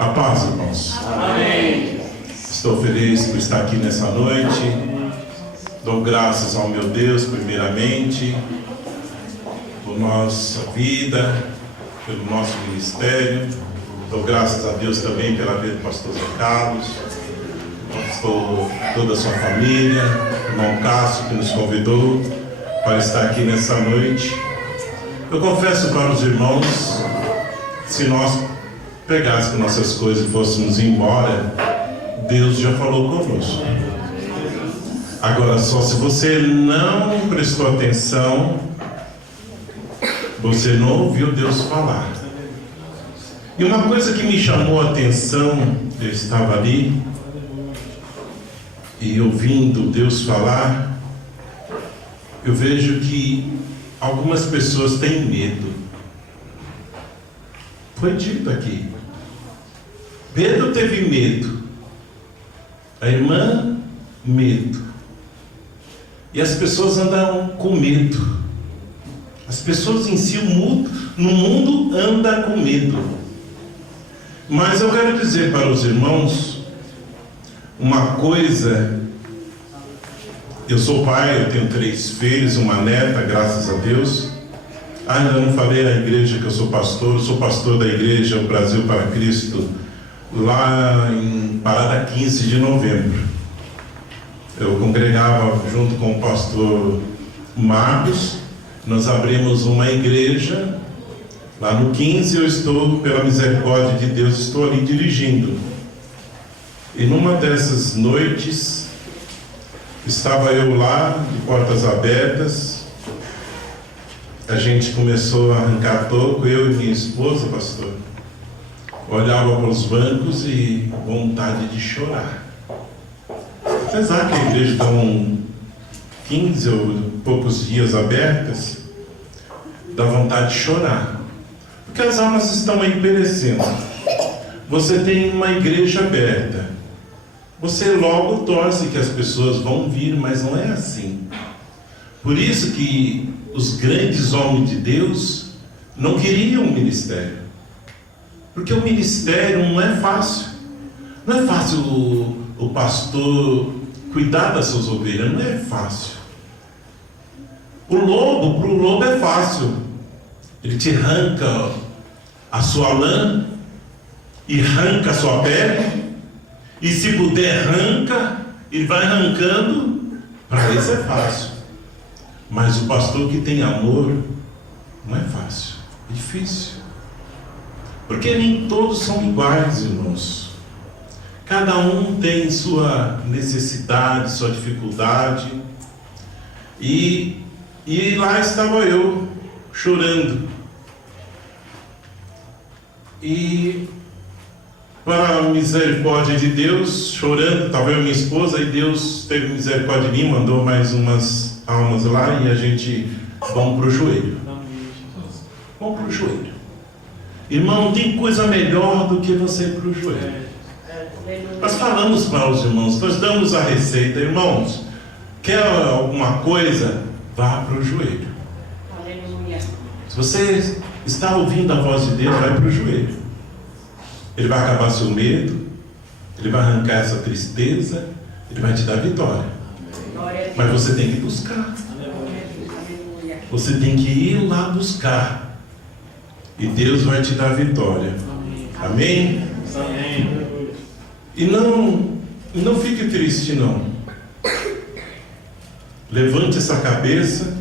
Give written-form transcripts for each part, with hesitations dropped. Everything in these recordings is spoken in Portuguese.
A paz, irmãos. Amém. Estou feliz por estar aqui nessa noite. Dou graças ao meu Deus, primeiramente, por nossa vida, pelo nosso ministério. Dou graças a Deus também pela vida do pastor Zé Carlos, toda a sua família, irmão Cássio, que nos convidou para estar aqui nessa noite. Eu confesso para os irmãos, se nós pegássemos nossas coisas e fôssemos embora, Deus já falou conosco. Agora, só se você não prestou atenção, você não ouviu Deus falar. E uma coisa que me chamou a atenção, eu estava ali e ouvindo Deus falar, eu vejo que algumas pessoas têm medo. Foi dito aqui. Pedro teve medo. A irmã, medo. E as pessoas andam com medo. As pessoas em si, no mundo, andam com medo. Mas eu quero dizer para os irmãos uma coisa. Eu sou pai, eu tenho 3 filhos, uma neta, graças a Deus. Ainda não falei à igreja que eu sou pastor da igreja Brasil para Cristo, lá em Parada 15 de novembro. Eu congregava junto com o pastor Marcos, nós abrimos uma igreja, lá no 15 eu estou, pela misericórdia de Deus, estou ali dirigindo. E numa dessas noites, estava eu lá, de portas abertas, a gente começou a arrancar toco, eu e minha esposa, pastor. Olhava para os bancos e vontade de chorar. Apesar que a igreja está 15 ou poucos dias abertas, dá vontade de chorar. Porque as almas estão aí perecendo. Você tem uma igreja aberta. Você logo torce que as pessoas vão vir, mas não é assim. Por isso que os grandes homens de Deus não queriam o ministério. Porque o ministério não é fácil. Não é fácil o pastor cuidar das suas ovelhas, não é fácil. Para o lobo é fácil. Ele te arranca a sua lã e arranca a sua pele. E se puder, arranca, ele vai arrancando. Para isso é fácil. Mas o pastor que tem amor, não é fácil, é difícil. Porque nem todos são iguais, irmãos. Cada um tem sua necessidade, sua dificuldade. E lá estava eu, chorando. E para a misericórdia de Deus, chorando, estava eu e minha esposa, e Deus teve misericórdia de mim, mandou mais umas almas lá, e a gente vamos para o joelho. Vamos para o joelho. Irmão, não tem coisa melhor do que você ir para o joelho. Nós falamos para os irmãos, nós damos a receita. Irmãos, quer alguma coisa? Vá para o joelho. Se você está ouvindo a voz de Deus, vai para o joelho. Ele vai acabar seu medo, ele vai arrancar essa tristeza, ele vai te dar vitória. Mas você tem que buscar. Você tem que ir lá buscar. E Deus vai te dar vitória. Amém? Amém. E não fique triste, não. Levante essa cabeça,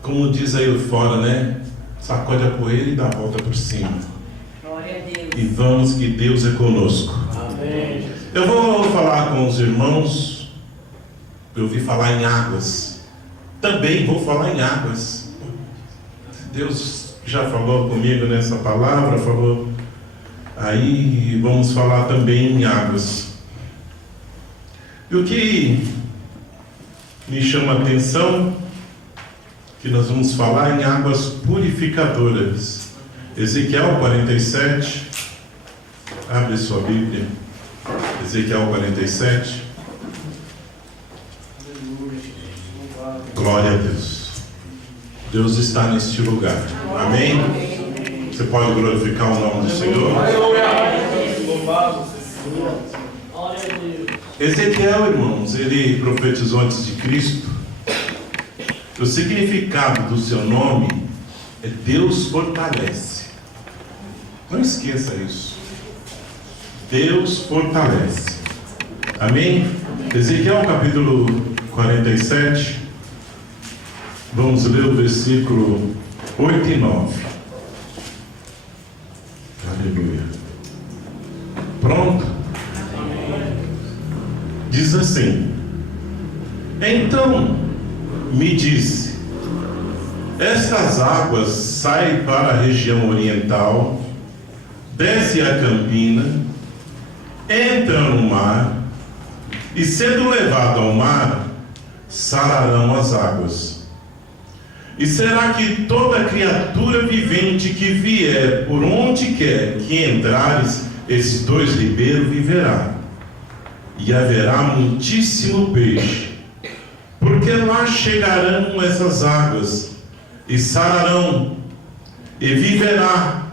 como diz aí fora, né? Sacode a poeira e dá a volta por cima. Glória a Deus. E vamos, que Deus é conosco. Amém. Eu vou falar com os irmãos. Eu ouvi falar em águas. Também vou falar em águas. Deus já falou comigo nessa palavra, falou. Aí vamos falar também em águas. E o que me chama a atenção, que nós vamos falar em águas purificadoras. Ezequiel 47. Abre sua Bíblia. Ezequiel 47. Glória a Deus. Deus está neste lugar. Amém? Você pode glorificar o nome do Senhor? Glória a Deus. Ezequiel, irmãos, ele profetizou antes de Cristo. O significado do seu nome é Deus fortalece. Não esqueça isso. Deus fortalece. Amém? Ezequiel capítulo 47. Vamos ler o versículo 8 e 9. Aleluia. Pronto? Diz assim: então me disse, estas águas saem para a região oriental, desce a campina, entram no mar, e sendo levado ao mar, sararão as águas. E será que toda criatura vivente que vier por onde quer que entrares esses dois ribeiros viverá. E haverá muitíssimo peixe, porque lá chegarão essas águas, e sararão, e viverá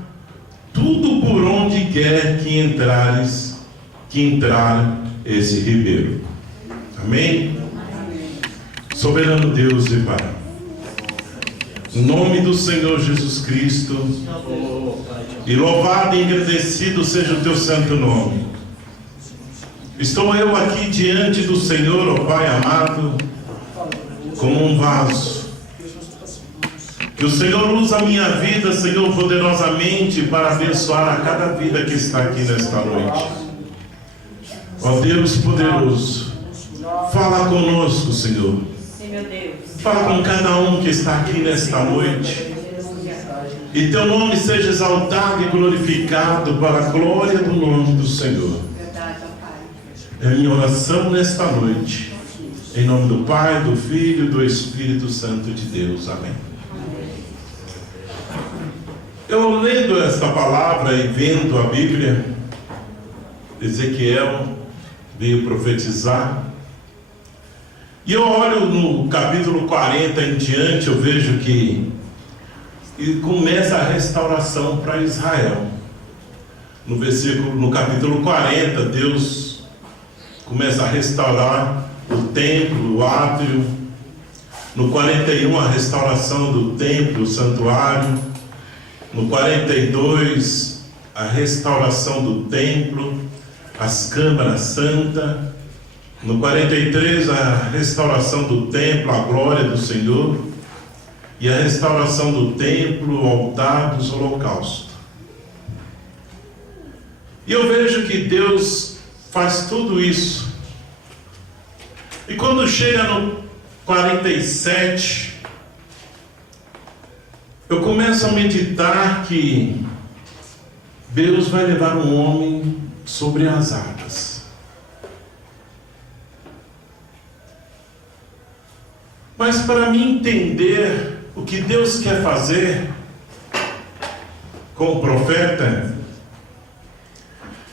tudo por onde quer que entrar esse ribeiro. Amém? Soberano Deus e Pai, em nome do Senhor Jesus Cristo, e louvado e agradecido seja o teu santo nome. Estou eu aqui diante do Senhor, ó Pai amado, como um vaso. Que o Senhor usa a minha vida, Senhor, poderosamente para abençoar a cada vida que está aqui nesta noite. Ó Deus poderoso, fala conosco, Senhor. Fala com cada um que está aqui nesta noite. E teu nome seja exaltado e glorificado para a glória do nome do Senhor. É a minha oração nesta noite, em nome do Pai, do Filho e do Espírito Santo de Deus. Amém. Eu lendo esta palavra e vendo a Bíblia, Ezequiel veio profetizar, e eu olho no capítulo 40 em diante, eu vejo que começa a restauração para Israel. No capítulo 40, Deus começa a restaurar o templo, o átrio. No 41, a restauração do templo, o santuário. No 42, a restauração do templo, as câmaras santas. No 43, a restauração do templo, a glória do Senhor. E a restauração do templo, o altar dos holocaustos. E eu vejo que Deus faz tudo isso. E quando chega no 47, eu começo a meditar que Deus vai levar um homem sobre as águas. Mas para mim entender o que Deus quer fazer com o profeta,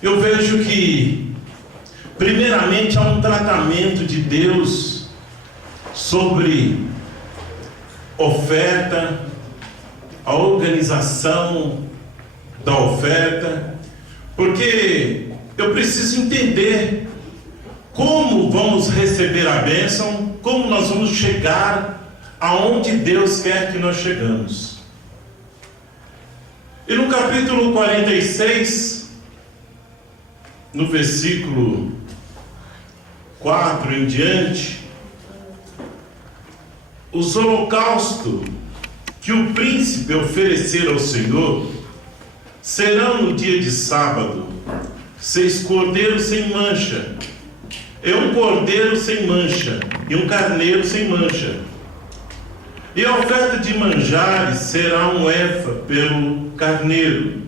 eu vejo que primeiramente há um tratamento de Deus sobre oferta, a organização da oferta, porque eu preciso entender como vamos receber a bênção, como nós vamos chegar aonde Deus quer que nós chegamos. E no capítulo 46, no versículo 4 em diante, os holocaustos que o príncipe oferecer ao Senhor serão no dia de sábado 6 cordeiros sem mancha, e um cordeiro sem mancha, e um carneiro sem mancha. E a oferta de manjares será um efa pelo carneiro,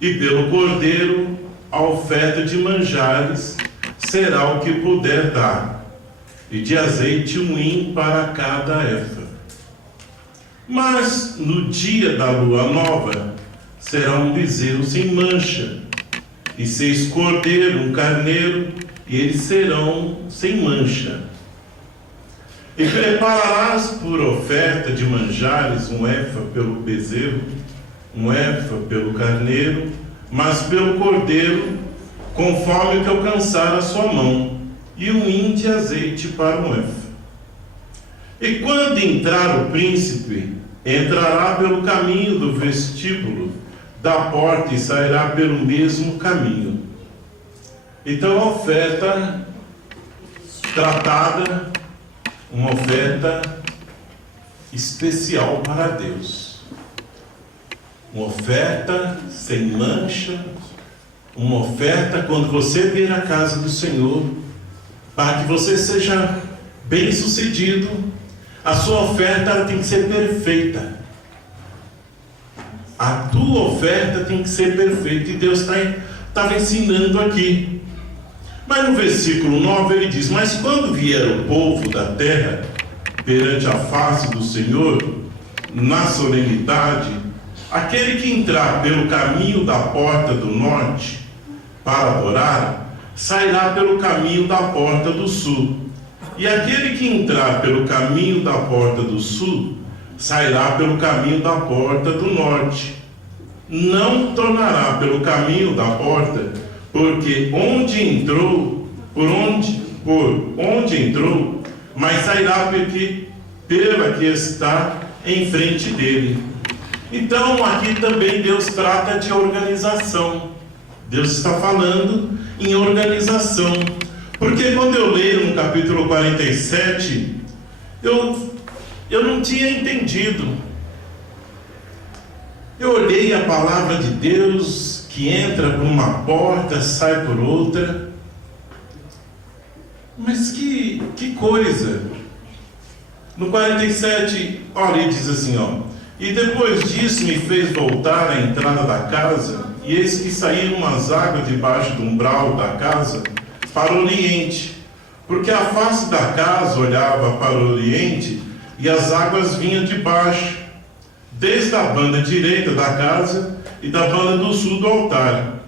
e pelo cordeiro a oferta de manjares será o que puder dar, e de azeite 1 hin para cada efa. Mas no dia da lua nova será um bezerro sem mancha, e 6 cordeiros, um carneiro, e eles serão sem mancha. E prepararás por oferta de manjares um efa pelo bezerro, um efa pelo carneiro, mas pelo cordeiro, conforme o que alcançar a sua mão, e um hin de azeite para um efa. E quando entrar o príncipe, entrará pelo caminho do vestíbulo da porta e sairá pelo mesmo caminho. Então a oferta tratada, uma oferta especial para Deus. Uma oferta sem mancha, uma oferta quando você vir à casa do Senhor, para que você seja bem sucedido, a sua oferta ela tem que ser perfeita. A tua oferta tem que ser perfeita, e Deus estava ensinando aqui. Mas no versículo 9 ele diz: mas quando vier o povo da terra perante a face do Senhor, na solenidade, aquele que entrar pelo caminho da porta do norte para adorar, sairá pelo caminho da porta do sul. E aquele que entrar pelo caminho da porta do sul, sairá pelo caminho da porta do norte. Não tornará pelo caminho da porta, porque onde entrou, por onde entrou, mas sairá pela que está em frente dele. Então aqui também Deus trata de organização. Deus está falando em organização. Porque quando eu leio no capítulo 47, eu não tinha entendido. Eu olhei a palavra de Deus, que entra por uma porta, sai por outra. Mas que coisa! No 47, olha, ele diz assim, e depois disso me fez voltar à entrada da casa, e eis que saíram umas águas debaixo do umbral da casa, para o oriente, porque a face da casa olhava para o oriente, e as águas vinham de baixo, desde a banda direita da casa e da banda do sul do altar.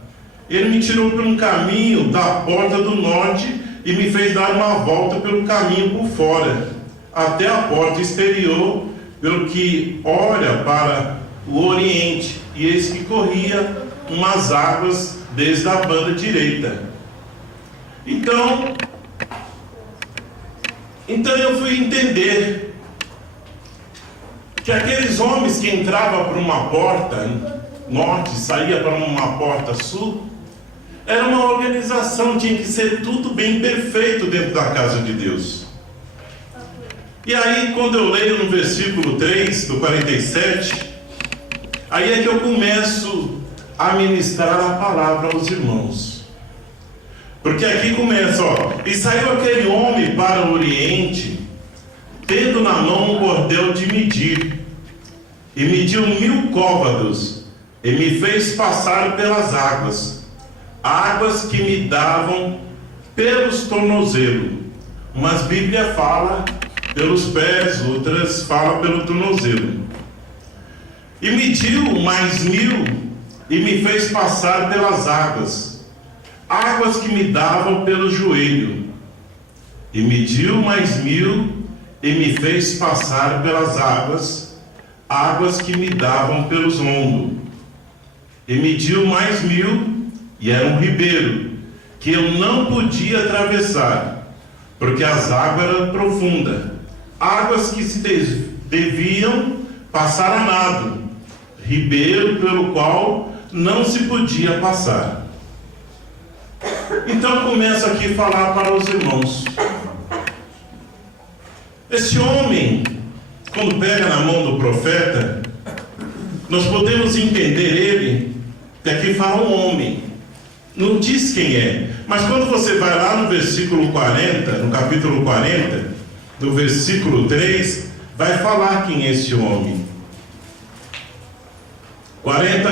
Ele me tirou por um caminho da porta do norte e me fez dar uma volta pelo caminho por fora, até a porta exterior, pelo que olha para o oriente, e eis que corria umas águas desde a banda direita. Então eu fui entender que aqueles homens que entravam por uma porta norte, saía para uma porta sul, era uma organização, tinha que ser tudo bem perfeito dentro da casa de Deus. E aí, quando eu leio no versículo 3 do 47, aí é que eu começo a ministrar a palavra aos irmãos. Porque aqui começa, e saiu aquele homem para o oriente, tendo na mão um cordel de medir, e mediu 1000 côvados, e me fez passar pelas águas que me davam pelos tornozelos. Umas Bíblia fala pelos pés, outras fala pelo tornozelo. E mediu mais 1000, e me fez passar pelas águas que me davam pelo joelho. E mediu mais 1000, e me fez passar pelas águas que me davam pelos ombros. E mediu mais 1000, e era um ribeiro, que eu não podia atravessar, porque as águas eram profundas, águas que se deviam passar a nado, ribeiro pelo qual não se podia passar. Então começo aqui a falar para os irmãos. Esse homem, quando pega na mão do profeta, nós podemos entender ele, que aqui fala um homem, não diz quem é, mas quando você vai lá no versículo 40, no capítulo 40, no versículo 3, vai falar quem é esse homem. 40,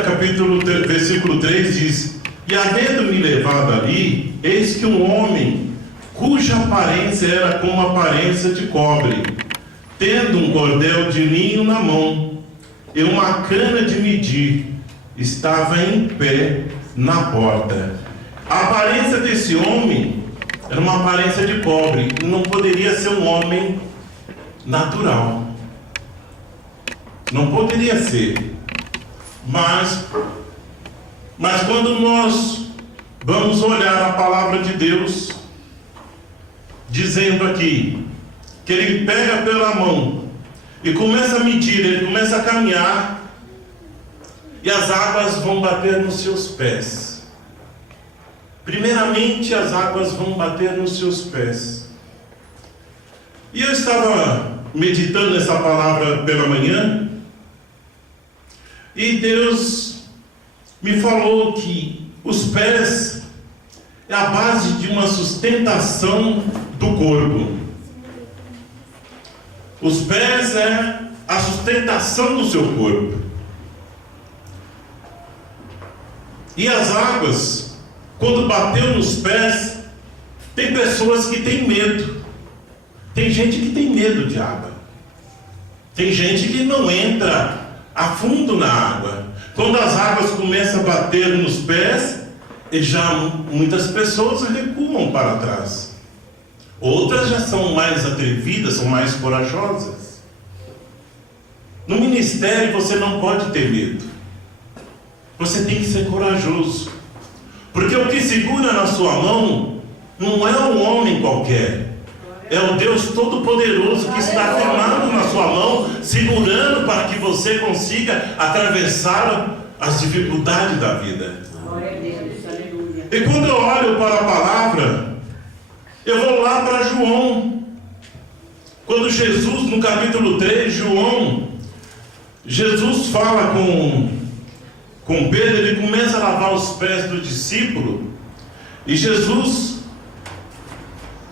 versículo 3 diz: e havendo-me levado ali, eis que um homem, cuja aparência era como a aparência de cobre, tendo um cordel de linho na mão, e uma cana de medir, estava em pé na porta. A aparência desse homem era uma aparência de cobre, não poderia ser um homem natural. Não poderia ser. Mas quando nós vamos olhar a palavra de Deus, dizendo aqui, que ele pega pela mão e começa a medir, ele começa a caminhar, e as águas vão bater nos seus pés. Primeiramente, as águas vão bater nos seus pés. E eu estava meditando essa palavra pela manhã, e Deus me falou que os pés é a base de uma sustentação do corpo. Os pés é a sustentação do seu corpo. E as águas, quando bateu nos pés, tem pessoas que têm medo. Tem gente que tem medo de água. Tem gente que não entra a fundo na água. Quando as águas começam a bater nos pés, já muitas pessoas recuam para trás. Outras já são mais atrevidas, são mais corajosas. No ministério você não pode ter medo. Você tem que ser corajoso. Porque o que segura na sua mão não é um homem qualquer. É o Deus Todo-Poderoso que está firmado na sua mão, segurando para que você consiga atravessar as dificuldades da vida. E quando eu olho para a palavra, eu vou lá para João. Quando Jesus, no capítulo 3, Jesus fala com Pedro, ele começa a lavar os pés do discípulo,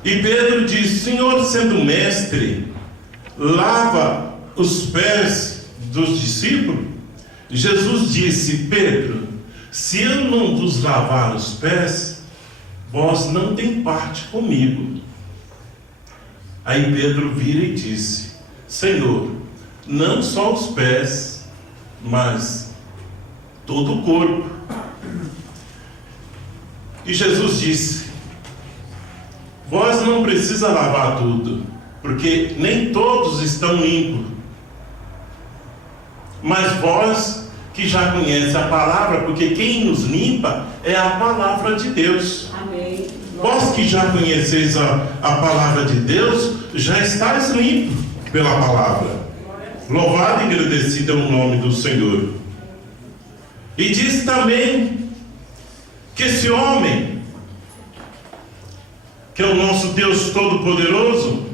e Pedro diz: Senhor, sendo mestre, lava os pés dos discípulos? Jesus disse: Pedro, se eu não vos lavar os pés, vós não tem parte comigo. Aí Pedro vira e disse: Senhor, não só os pés, mas todo o corpo. E Jesus disse: vós não precisa lavar tudo, porque nem todos estão limpos. Mas vós que já conhecem a palavra, porque quem nos limpa é a palavra de Deus. Amém. Vós que já conheceis a palavra de Deus, já estáis limpos pela palavra. Louvado e agradecido é o nome do Senhor. E diz também que esse homem, que é o nosso Deus Todo-Poderoso,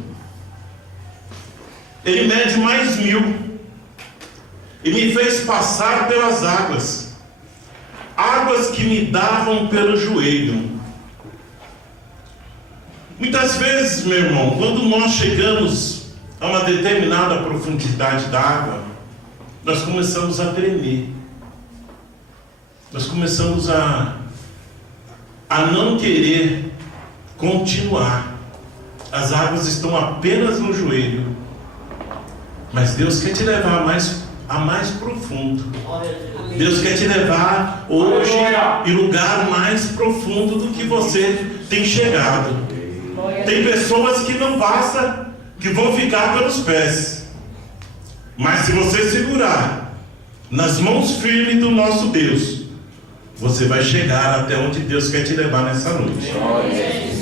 ele mede mais 1000 e me fez passar pelas águas, águas que me davam pelo joelho. Muitas vezes, meu irmão, quando nós chegamos a uma determinada profundidade da água, nós começamos a tremer, nós começamos a não querer continuar. As águas estão apenas no joelho, mas Deus quer te levar a mais profundo. Deus quer te levar hoje em lugar mais profundo do que você tem chegado. Tem pessoas que não passam, que vão ficar pelos pés, mas se você segurar nas mãos firmes do nosso Deus, você vai chegar até onde Deus quer te levar nessa noite.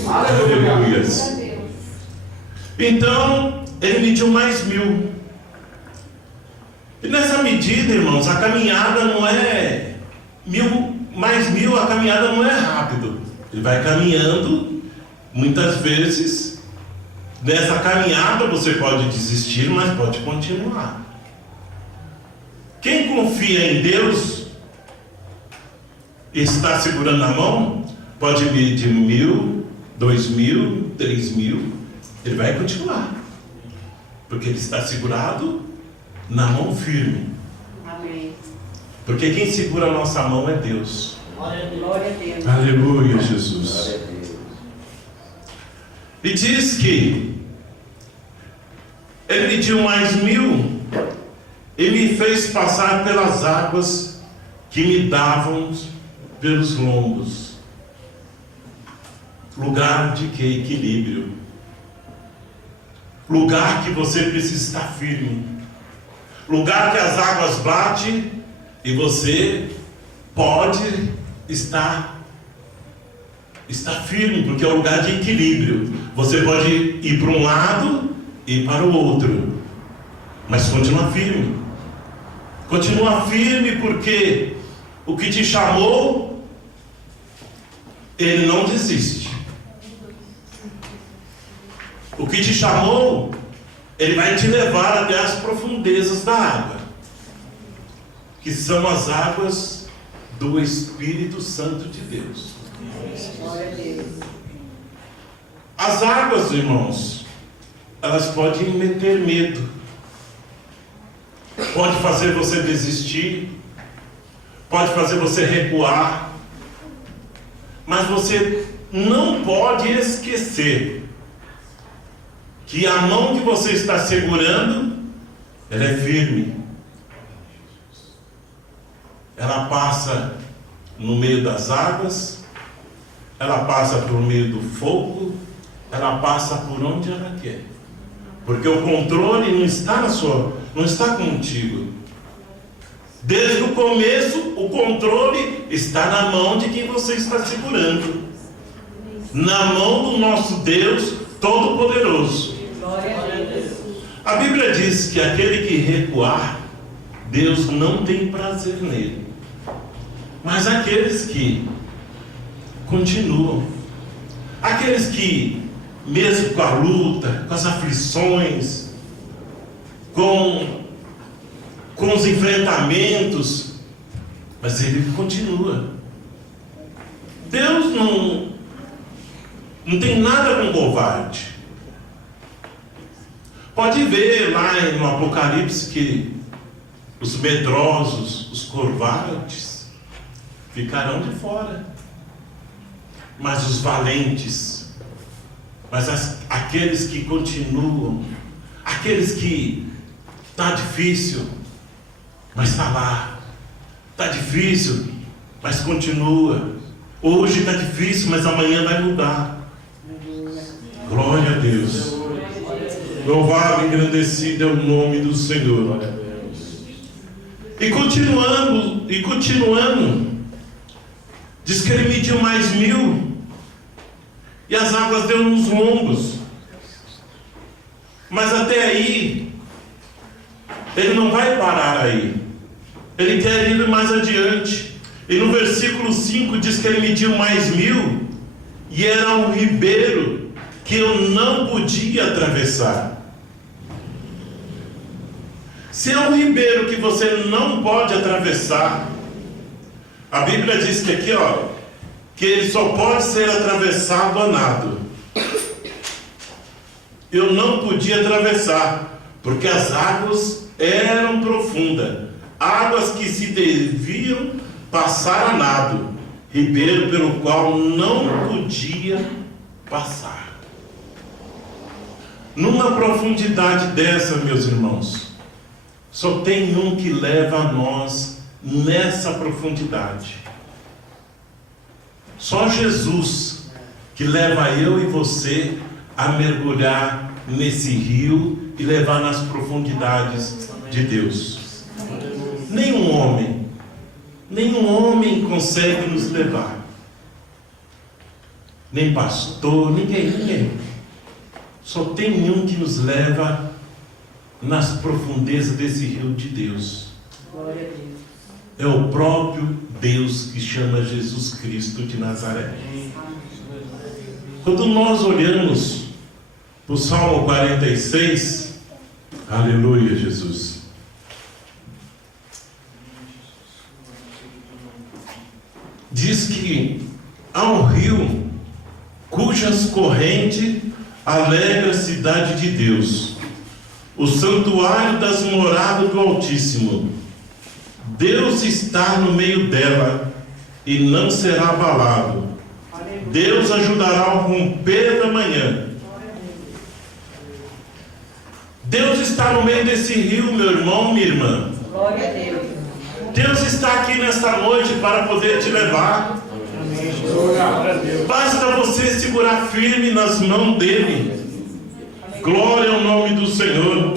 Aleluia. Então, ele mediu mais 1000. E nessa medida, irmãos, a caminhada não é 1000 mais 1000, a caminhada não é rápido. Ele vai caminhando, muitas vezes, nessa caminhada você pode desistir, mas pode continuar. Quem confia em Deus, está segurando a mão, pode medir 1000, 2000, 3000, ele vai continuar, porque ele está segurado na mão firme. Amém. Porque quem segura a nossa mão é Deus. Glória a Deus. Aleluia, Jesus. E diz que ele mediu mais 1000 e me fez passar pelas águas que me davam pelos lombos. Lugar de que? Equilíbrio. Lugar que você precisa estar firme. Lugar que as águas batem e você pode estar está firme, porque é um lugar de equilíbrio. Você pode ir para um lado e para o outro, mas continua firme. Continua firme, porque o que te chamou, ele não desiste. O que te chamou, ele vai te levar até as profundezas da água, que são as águas do Espírito Santo de Deus. Glória a Deus. As águas, irmãos, elas podem meter medo, pode fazer você desistir, pode fazer você recuar, mas você não pode esquecer que a mão que você está segurando, ela é firme. Ela passa no meio das águas, ela passa por meio do fogo, ela passa por onde ela quer. Porque o controle não está contigo. Desde o começo, o controle está na mão de quem você está segurando. Na mão do nosso Deus Todo-Poderoso. Glória a Deus. A Bíblia diz que aquele que recuar, Deus não tem prazer nele. Mas aqueles que continuam, aqueles que, mesmo com a luta, com as aflições, com os enfrentamentos, mas ele continua. Deus não tem nada com covarde. Pode ver lá no Apocalipse que os medrosos, os covardes, ficarão de fora. Mas os valentes, aqueles que continuam, aqueles que está difícil, mas está lá, está difícil, mas continua. Hoje está difícil, mas amanhã vai mudar. Glória a Deus. Louvado e engrandecido é o nome do Senhor. E continuando, diz que ele mediu mais 1000, e as águas deu nos lombos. Mas até aí, ele não vai parar aí. Ele quer ir mais adiante. E no versículo 5 diz que ele mediu mais 1000, e era um ribeiro que eu não podia atravessar. Se é um ribeiro que você não pode atravessar, a Bíblia diz que aqui, que ele só pode ser atravessado a nado. Eu não podia atravessar, porque as águas eram profundas, águas que se deviam passar a nado, ribeiro pelo qual não podia passar. Numa profundidade dessa, meus irmãos, só tem um que leva a nós nessa profundidade. Só Jesus que leva eu e você a mergulhar nesse rio e levar nas profundidades de Deus. Nenhum homem consegue nos levar. Nem pastor, ninguém. Só tem um que nos leva nas profundezas desse rio de Deus. Glória a Deus. É o próprio Deus que chama Jesus Cristo de Nazaré. Quando nós olhamos para o Salmo 46, aleluia, Jesus. Diz que há um rio cujas correntes alegra a cidade de Deus, o santuário das moradas do Altíssimo. Deus está no meio dela e não será abalado. Deus ajudará ao romper da manhã. Deus está no meio desse rio, meu irmão, minha irmã. Glória a Deus. Deus está aqui nesta noite para poder te levar. Basta você segurar firme nas mãos dele. Glória ao nome do Senhor.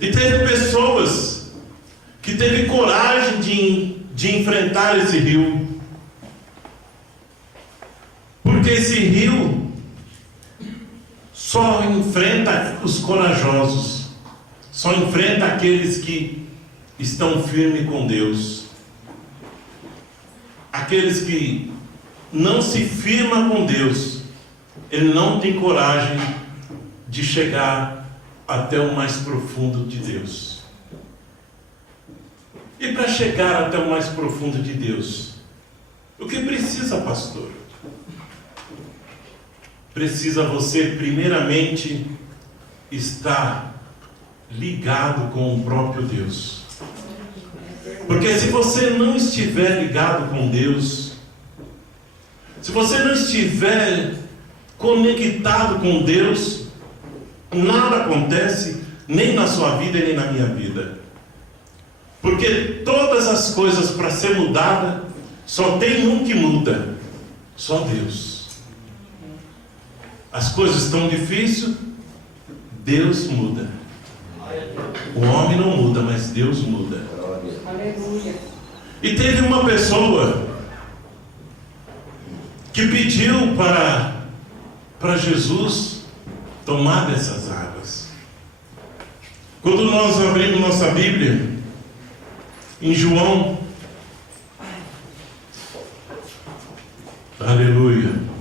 E teve pessoas que teve coragem de enfrentar esse rio. Porque esse rio só enfrenta os corajosos, só enfrenta aqueles que estão firmes com Deus. Aqueles que não se firmam com Deus, ele não tem coragem de chegar até o mais profundo de Deus. E para chegar até o mais profundo de Deus, o que precisa, pastor? Precisa você, primeiramente, estar ligado com o próprio Deus. Porque se você não estiver ligado com Deus, se você não estiver conectado com Deus, nada acontece, nem na sua vida, nem na minha vida. Porque todas as coisas para ser mudada, só tem um que muda, só Deus. As coisas estão difíceis, Deus muda. O homem não muda, mas Deus muda. Aleluia. E teve uma pessoa que pediu para Jesus tomar dessas águas. Quando nós abrimos nossa Bíblia, em João, aleluia,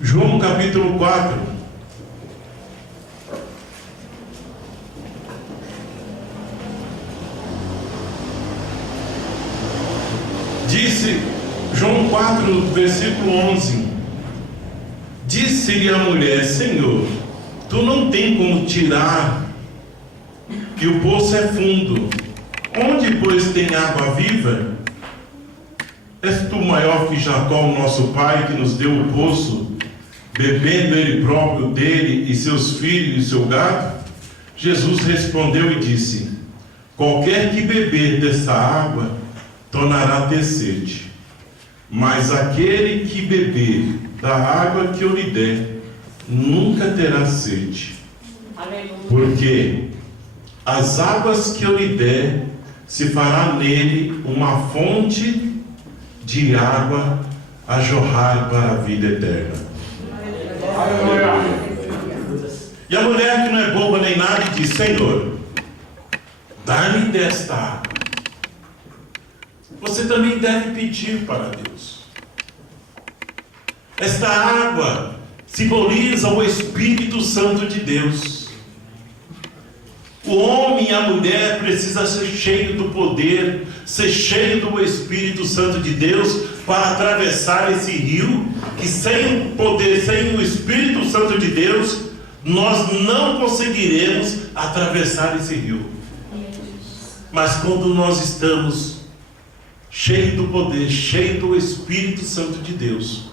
João capítulo 4, disse, João 4, versículo 11, disse-lhe a mulher: Senhor, tu não tem como tirar, que o poço é fundo, onde pois tem água viva? És tu maior que Jacó, o nosso pai, que nos deu o poço, bebendo ele próprio dele e seus filhos e seu gado? Jesus respondeu e disse: qualquer que beber dessa água tornará a ter sede, mas aquele que beber da água que eu lhe der nunca terá sede. Aleluia. Porque as águas que eu lhe der se fará nele uma fonte de água a jorrar para a vida eterna. E a mulher, que não é boba nem nada, diz: Senhor, dá-me desta água. Você também deve pedir para Deus. Esta água simboliza o Espírito Santo de Deus. O homem e a mulher precisam ser cheios do poder, ser cheio do Espírito Santo de Deus, para atravessar esse rio, que sem o poder, sem o Espírito Santo de Deus, nós não conseguiremos atravessar esse rio. Mas quando nós estamos cheios do poder, cheios do Espírito Santo de Deus,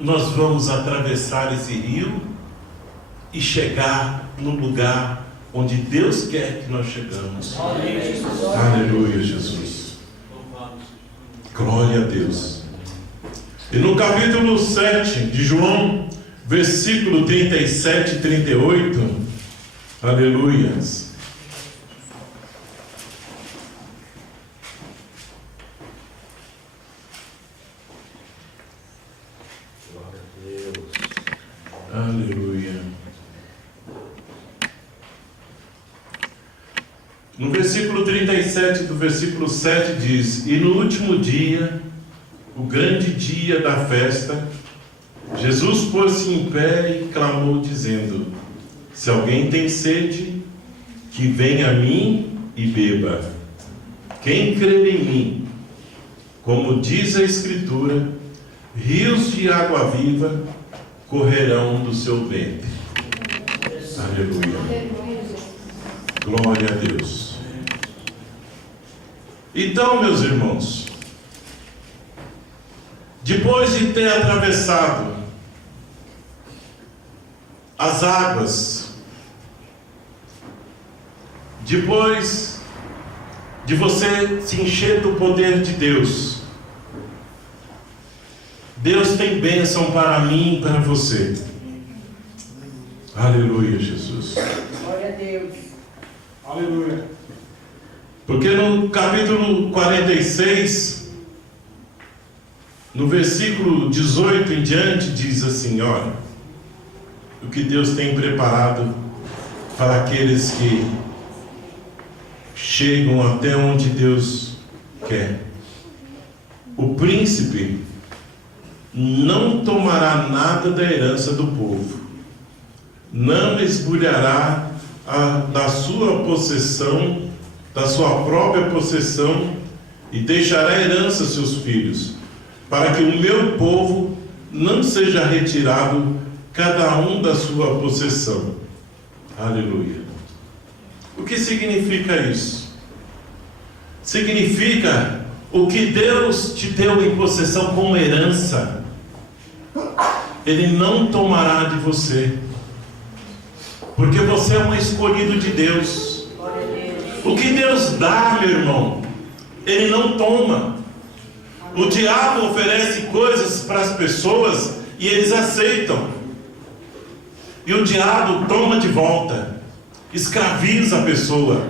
nós vamos atravessar esse rio e chegar no lugar onde Deus quer que nós chegamos. Aleluia, Jesus. Glória a Deus. E no capítulo 7 de João, versículo 37 e 38, aleluias. Aleluia. No versículo 37 do versículo 7 diz: e no último dia, o grande dia da festa, Jesus pôs-se em pé e clamou, dizendo: se alguém tem sede, que venha a mim e beba. Quem crer em mim, como diz a Escritura, rios de água viva correrão do seu ventre. Aleluia. Glória a Deus. Então, meus irmãos, depois de ter atravessado as águas, depois de você se encher do poder de Deus, Deus tem bênção para mim e para você. Aleluia, Jesus. Glória a Deus. Aleluia. Porque no capítulo 46, no versículo 18 em diante, diz assim: olha, o que Deus tem preparado para aqueles que chegam até onde Deus quer. O príncipe não tomará nada da herança do povo, não esbulhará da sua possessão, da sua própria possessão, e deixará herança a seus filhos, para que o meu povo não seja retirado cada um da sua possessão. Aleluia. O que significa isso? Significa o que Deus te deu em possessão como herança, Ele não tomará de você, porque você é um escolhido de Deus. Glória a Deus. O que Deus dá, meu irmão, Ele não toma. O diabo oferece coisas para as pessoas e eles aceitam. E o diabo toma de volta, escraviza a pessoa.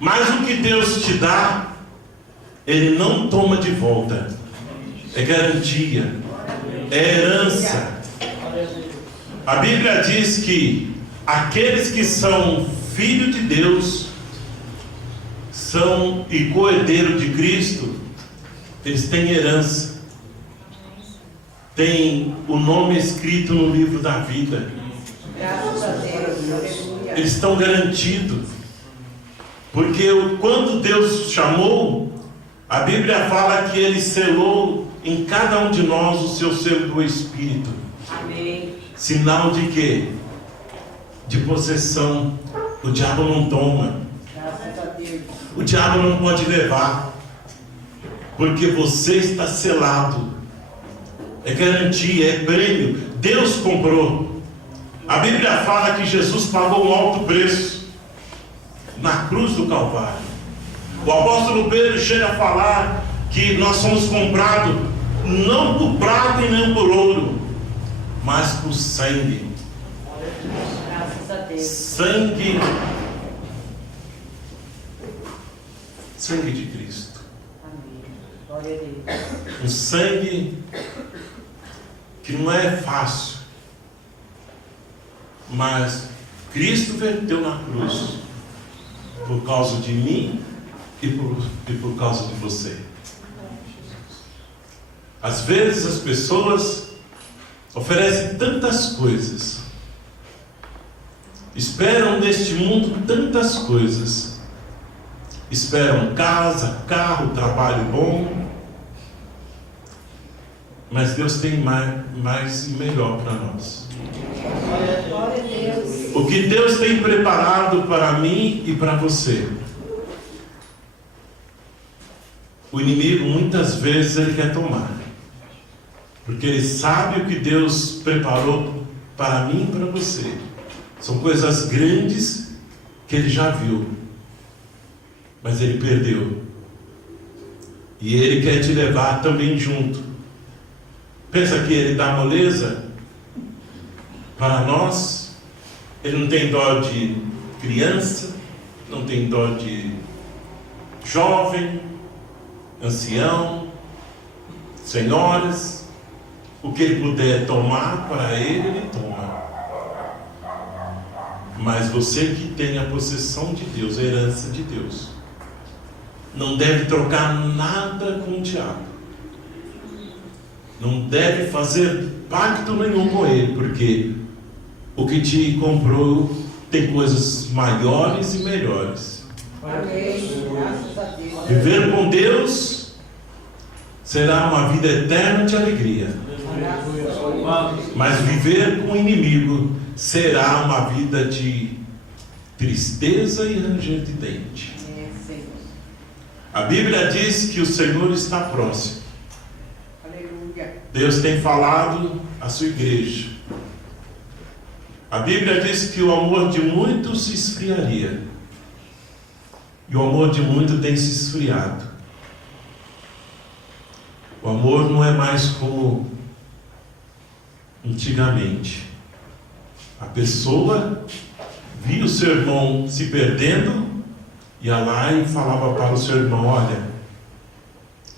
Mas o que Deus te dá, Ele não toma de volta. É garantia, é herança. A Bíblia diz que aqueles que são filhos de Deus são e co-herdeiro de Cristo, eles têm herança, tem o nome escrito no livro da vida. Graças a Deus. Aleluia. Eles estão garantidos, porque quando Deus chamou, a Bíblia fala que Ele selou em cada um de nós o seu selo do Espírito. Amém. Sinal de quê? De possessão. O diabo não toma, Graças a Deus. o diabo não pode levar, porque você está selado. É garantia, é prêmio. Deus comprou. A Bíblia fala que Jesus pagou um alto preço na cruz do Calvário. O apóstolo Pedro chega a falar que nós somos comprados não por prata e nem por ouro, mas por sangue. Graças a Deus. Sangue de Cristo. Amém. Glória a Deus. Um sangue que não é fácil, mas Cristo verteu na cruz por causa de mim e por causa de você. Às vezes as pessoas oferecem tantas coisas, esperam neste mundo tantas coisas, esperam casa, carro, trabalho bom, mas Deus tem mais e melhor para nós. Glória a Deus. O que Deus tem preparado para mim e para você, o inimigo muitas vezes ele quer tomar, porque ele sabe o que Deus preparou para mim e para você. São coisas grandes que ele já viu, mas ele perdeu, e ele quer te levar também junto. Pensa que ele dá moleza para nós? Ele não tem dó de criança, não tem dó de jovem, ancião, senhoras. O que ele puder tomar para ele, ele toma. Mas você que tem a possessão de Deus, a herança de Deus, não deve trocar nada com o diabo. Não deve fazer pacto nenhum com ele, porque o que te comprou tem coisas maiores e melhores. Amém. Graças a Deus. Viver com Deus será uma vida eterna de alegria, mas viver com o inimigo será uma vida de tristeza e ranger de dente. É, Senhor. A Bíblia diz que o Senhor está próximo. Aleluia. Deus tem falado à sua igreja. A Bíblia diz que o amor de muitos se esfriaria, e o amor de muitos tem se esfriado. O amor não é mais como antigamente. A pessoa via o seu irmão se perdendo, ia lá e falava para o seu irmão: olha,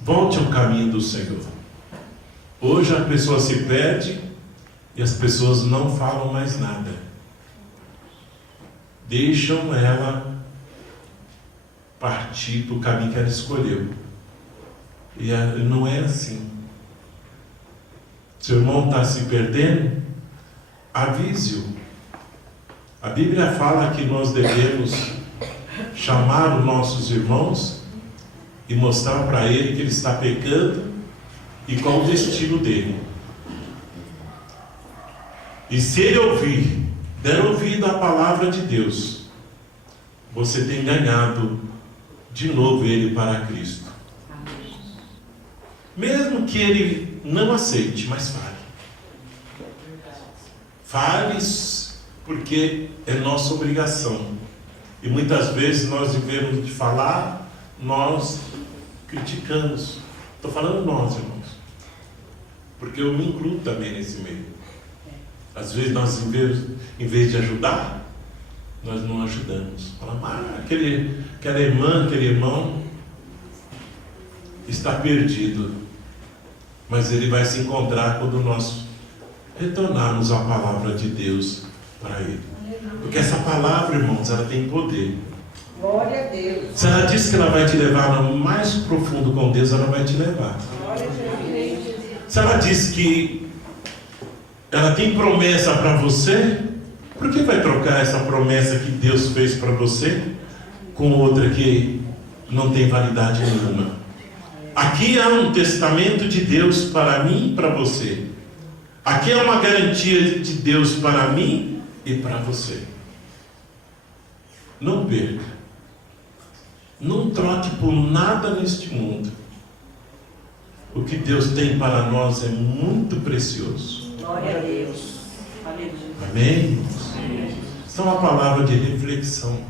volte ao caminho do Senhor. Hoje a pessoa se perde e as pessoas não falam mais nada. Deixam ela partir para o caminho que ela escolheu. E não é assim. Seu irmão está se perdendo, avise-o. A Bíblia fala que nós devemos chamar os nossos irmãos e mostrar para ele que ele está pecando e qual o destino dele. E se ele ouvir, der ouvido à palavra de Deus, você tem ganhado de novo ele para Cristo. Mesmo que ele não aceite, mas fale. Fale, porque é nossa obrigação. E muitas vezes nós, em vez de falar, nós criticamos. Estou falando nós, irmãos, porque eu me incluo também nesse meio. Às vezes nós, em vez de ajudar, nós não ajudamos. Falamos: aquela irmã, aquele irmão está perdido, mas ele vai se encontrar quando nós retornarmos a palavra de Deus para ele. Porque essa palavra, irmãos, ela tem poder. Glória a Deus. Se ela diz que ela vai te levar no mais profundo com Deus, ela vai te levar. Glória a Deus. Se ela diz que ela tem promessa para você, por que vai trocar essa promessa que Deus fez para você com outra que não tem validade nenhuma? Aqui há um testamento de Deus para mim e para você. Aqui é uma garantia de Deus para mim e para você. Não perca. Não troque por nada neste mundo. O que Deus tem para nós é muito precioso. Glória a Deus. Aleluia. Amém? Essa é uma palavra de reflexão.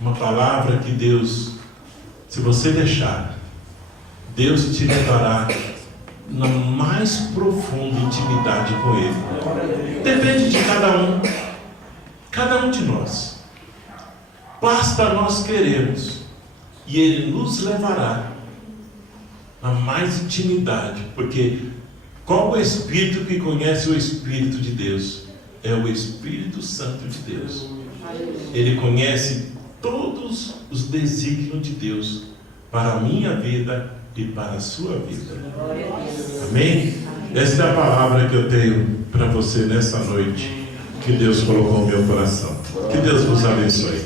Uma palavra que Deus, se você deixar, Deus te levará na mais profunda intimidade com Ele. Depende de cada um de nós. Basta nós queremos, e Ele nos levará a mais intimidade, porque qual o Espírito que conhece o Espírito de Deus? É o Espírito Santo de Deus. Ele conhece todos os desígnios de Deus para a minha vida e para a sua vida. Amém? Esta é a palavra que eu tenho para você nessa noite, que Deus colocou no meu coração. Que Deus vos abençoe.